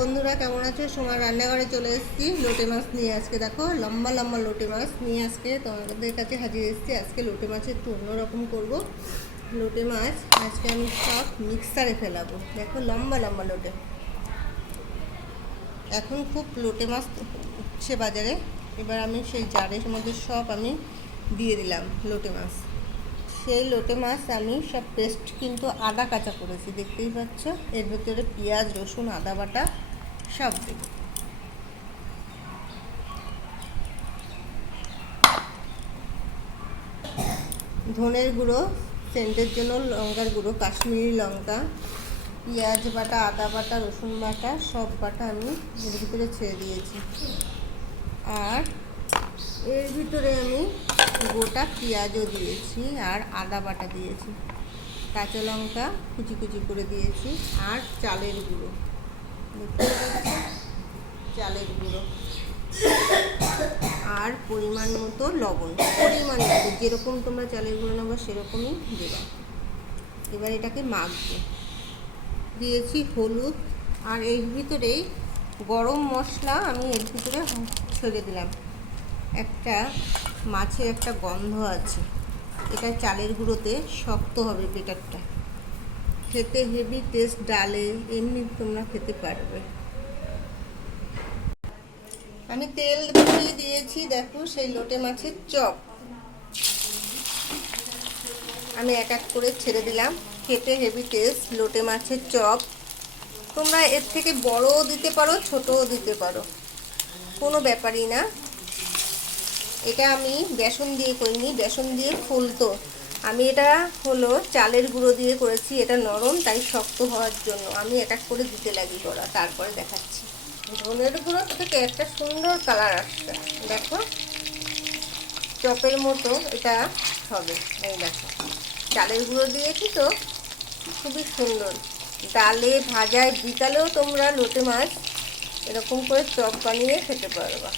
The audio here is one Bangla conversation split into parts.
বন্ধুরা, কেমন আছো? সময় রান্নাঘরে চলে এসেছি। লোটে মাছ নিয়ে আজকে দেখো, লম্বা লম্বা লোটে মাছ নিয়ে আজকে তোমাদের কাছে হাজির এসেছি। আজকে লোটে মাছ একটু অন্যরকম করব। লোটে মাছ আজকে আমি সব মিক্সারে ফেলাবো। দেখো, লম্বা লম্বা লোটে। এখন খুব লোটে মাছ উঠছে বাজারে। এবার আমি সেই জারের মধ্যে সব আমি দিয়ে দিলাম লোটে মাছ। সেই লোটে মাছ আমি সব পেস্ট কিন্তু আদা কাঁচা করেছি, দেখতেই পাচ্ছ? এর ভেতরে পেঁয়াজ, রসুন, আদা বাটা সব দেব ধনের গুঁড়ো, সেন্টের জন্য লঙ্কার গুঁড়ো, কাশ্মীরি লঙ্কা, পেঁয়াজ বাটা, আদা বাটা, রসুন বাটা, সব বাটা আমি এর ভিতরে ছেড়ে দিয়েছি। আর এর ভিতরে আমি গোটা পেঁয়াজও দিয়েছি আর আদা বাটা দিয়েছি। কাঁচা লঙ্কা কুচি কুচি করে দিয়েছি আর চালের গুঁড়ো? চালের গুঁড়ো। আর পরিমাণ মতো লবণ। পরিমাণ মতো, যেরকম তোমরা চালের গুঁড়ো নেব সেরকমই দেবা। এবার এটাকে মাখবো। দিয়েছি হলুদ, আর এর ভিতরেই গরম মশলা আমি এর ভিতরে ছেড়ে দিলাম। একটা মাছের একটা গন্ধ আছে। এটা চালের গুঁড়োতে শক্ত হবে বেটারটা খেতে হেভি টেস্ট ডালে, এমনি তোমরা খেতে পারবে। আমি তেল দিয়ে দিয়েছি, দেখো সেই লোটে মাছের চপ। আমি এক এক করে ছেড়ে দিলাম। খেতে হেভি টেস্ট লোটে মাছের চপ। তোমরা এর থেকে বড়ও দিতে পারো, ছোটও দিতে পারো। কোনো ব্যাপারই না। এটা আমি বেসন দিয়ে করিনি, বেসন দিয়ে ফুলতো। আমি এটা হলো চালের গুঁড়ো দিয়ে করেছি, এটা নরম, তাই শক্ত হওয়ার জন্য। আমি এটা করে দিতে লাগি করা তারপরে দেখাচ্ছি। ধনের গুঁড়ো থেকে একটা সুন্দর কালার আসছে। দেখো, চপের মতো এটা হবে। এই দেখো, চালের গুঁড়ো দিয়েছি তো, খুবই সুন্দর। ডালে ভাজায় বিকালেও তোমরা লোটে মাছ এরকম করে চপ বানিয়ে খেতে পারবা।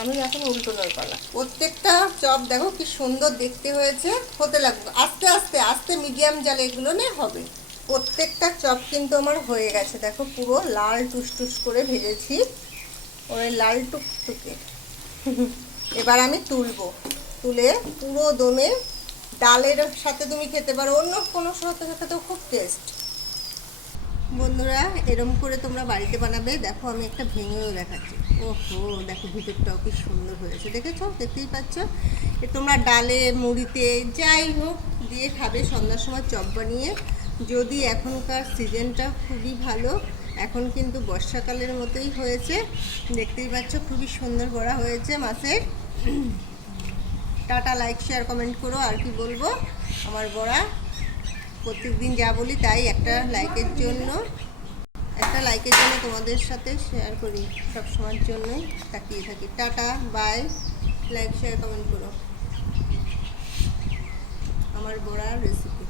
আমি এখন উল্টোনোর পালা। প্রত্যেকটা চপ দেখো কি সুন্দর দেখতে হয়েছে, হতে লাগবে। আস্তে আস্তে আস্তে মিডিয়াম জালে এগুলো নে হবে। প্রত্যেকটা চপ কিন্তু আমার হয়ে গেছে। দেখো পুরো লাল টুসটুস করে ভেজেছি। ওই লাল টুকটুকে। এবার আমি তুলবো। তুলে পুরো দমে ডালের সাথে তুমি খেতে পারো। অন্য কোনো সাথে সাথে তো খুব টেস্ট বন্ধুরা, এরম করে তোমরা বাড়িতে বানাবে। দেখো, আমি একটা ভেঙেও দেখাচ্ছি। ওহো, দেখো, ভিতরটাও কি সুন্দর হয়েছে। দেখেছ? দেখতেই পাচ্ছ? তোমরা ডালে, মুড়িতে, যাই হোক, দিয়ে খাবে। সন্ধ্যার সময় চপ বানিয়ে। যদি এখনকার সিজনটা খুবই ভালো, এখন কিন্তু বর্ষাকালের মতোই হয়েছে। দেখতেই পাচ্ছ, খুবই সুন্দর বড়া হয়েছে মাছের। টাটা, লাইক, শেয়ার, কমেন্ট করো। আর কি বলব? আমার বড়া প্রত্যেকদিন যা বলি তাই একটা লাইকের জন্য, একটা লাইকের জন্য তোমাদের সাথে শেয়ার করি। সব সময়ের জন্যই তাকিয়ে থাকি। Tata bye like share comment করো। আমার বড়ার রেসিপি